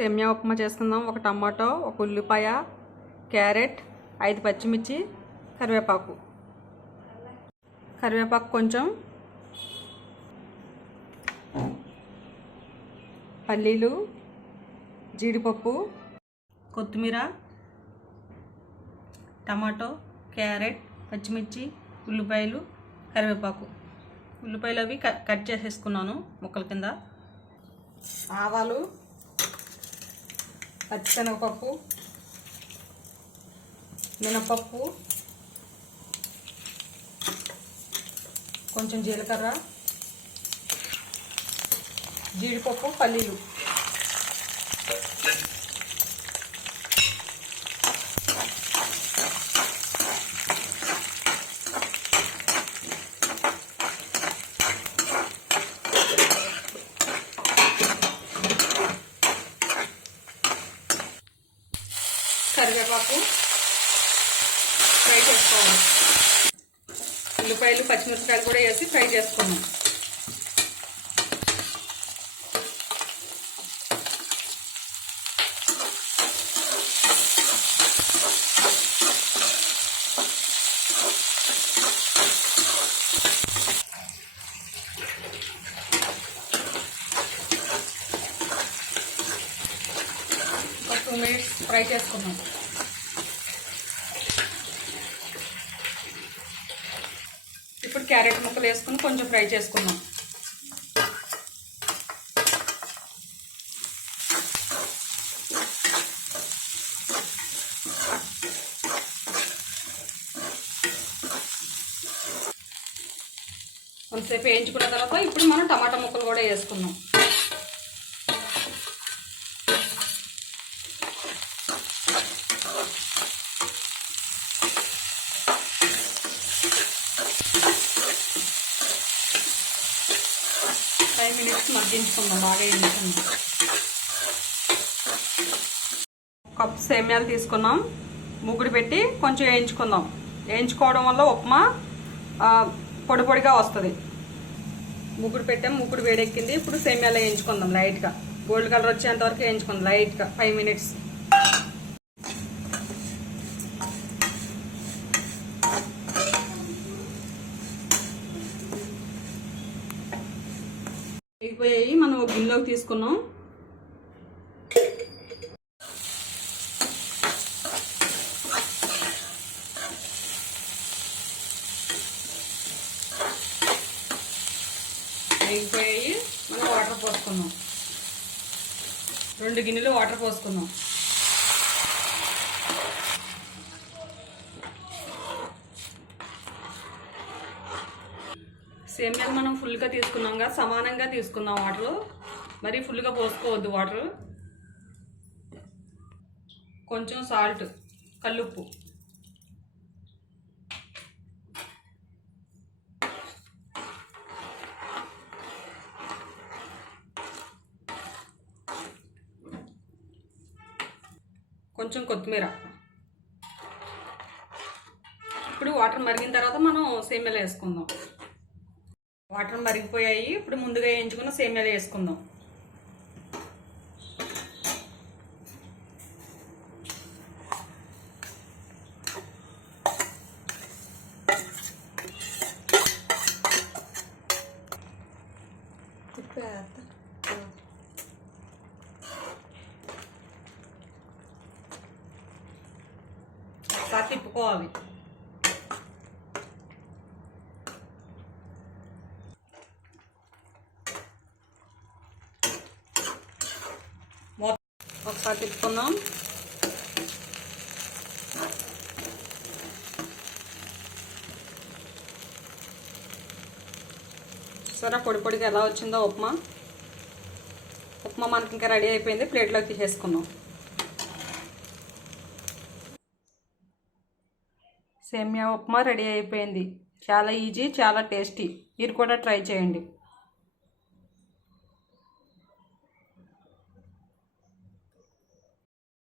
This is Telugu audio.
సేమియా ఉప్మా చేసుకుందాం. ఒక టమాటో, ఒక ఉల్లిపాయ, క్యారెట్, 5 పచ్చిమిర్చి, కరివేపాకు కొంచెం, పల్లీలు, జీడిపప్పు, కొత్తిమీర, టమాటో, క్యారెట్, పచ్చిమిర్చి, ఉల్లిపాయలు, కరివేపాకు. ఉల్లిపాయలు అవి కట్ చేసేసుకున్నాను ముక్కల కింద. ఆవాలు, పచ్చిశనగపప్పు, మినపప్పు, కొంచెం జీలకర్ర, జీడిపప్పు, పల్లీలు. కరివేపాకు ఫ్రై చేసుకోవాలి. ఉల్లిపాయలు, పచ్చిమిరపకాయలు కూడా వేసి ఫ్రై చేసుకున్నాం. ఒక 2 మినిట్స్ ఫ్రై చేసుకున్నాం. ఇప్పుడు క్యారెట్ ముక్కలు వేసుకుని కొంచెం ఫ్రై చేసుకున్నాం. కొంతసేపు వేయించుకున్న తర్వాత ఇప్పుడు మనం టమాటా ముక్కలు కూడా వేసుకున్నాం. ఫైవ్ మినిట్స్ మగ్గించుకుందాం. బాగా వేయించుకుందాం. కప్ సేమ్యాలు తీసుకున్నాం. ముగ్గురు పెట్టి కొంచెం వేయించుకుందాం. వేయించుకోవడం వల్ల ఉప్మా పొడి పొడిగా వస్తుంది. ముగ్గురు పెట్టాం. ముగ్గురు వేడెక్కింది. ఇప్పుడు సేమ్యాలు వేయించుకుందాం. లైట్గా గోల్డ్ కలర్ వచ్చేంత వరకు వేయించుకుందాం. లైట్గా 5 మినిట్స్. అయిపోయాయి. మనం ఒక గిన్నెలోకి తీసుకున్నాం. అయిపోయాయి. మనం వాటర్ పోసుకున్నాం. 2 గిన్నెలు వాటర్ పోసుకున్నాం. సేమ్యాలు మనం ఫుల్గా తీసుకున్నాం కదా, సమానంగా తీసుకున్నాం వాటర్. మరి ఫుల్గా పోసుకోవద్దు వాటర్. కొంచెం సాల్ట్, కల్లుప్పు, కొంచెం కొత్తిమీర. ఇప్పుడు వాటర్ మరిగిన తర్వాత మనం సేమ్యాలు వేసుకుందాం. వాటర్ మరిగిపోయాయి. ఇప్పుడు ముందుగా వేయించుకున్న సేమ్యాలు వేసుకుందాం. తిప్పుకోవాలి. ఒకసారి తిప్పుకుందాం. సరే పొడి పొడిగా ఎలా వచ్చిందో ఉప్మా మనకి ఇంకా రెడీ అయిపోయింది. ప్లేట్లోకి తీసేసుకుందాం. సేమ్యా ఉప్మా రెడీ అయిపోయింది. చాలా ఈజీ, చాలా టేస్టీ. మీరు కూడా ట్రై చేయండి.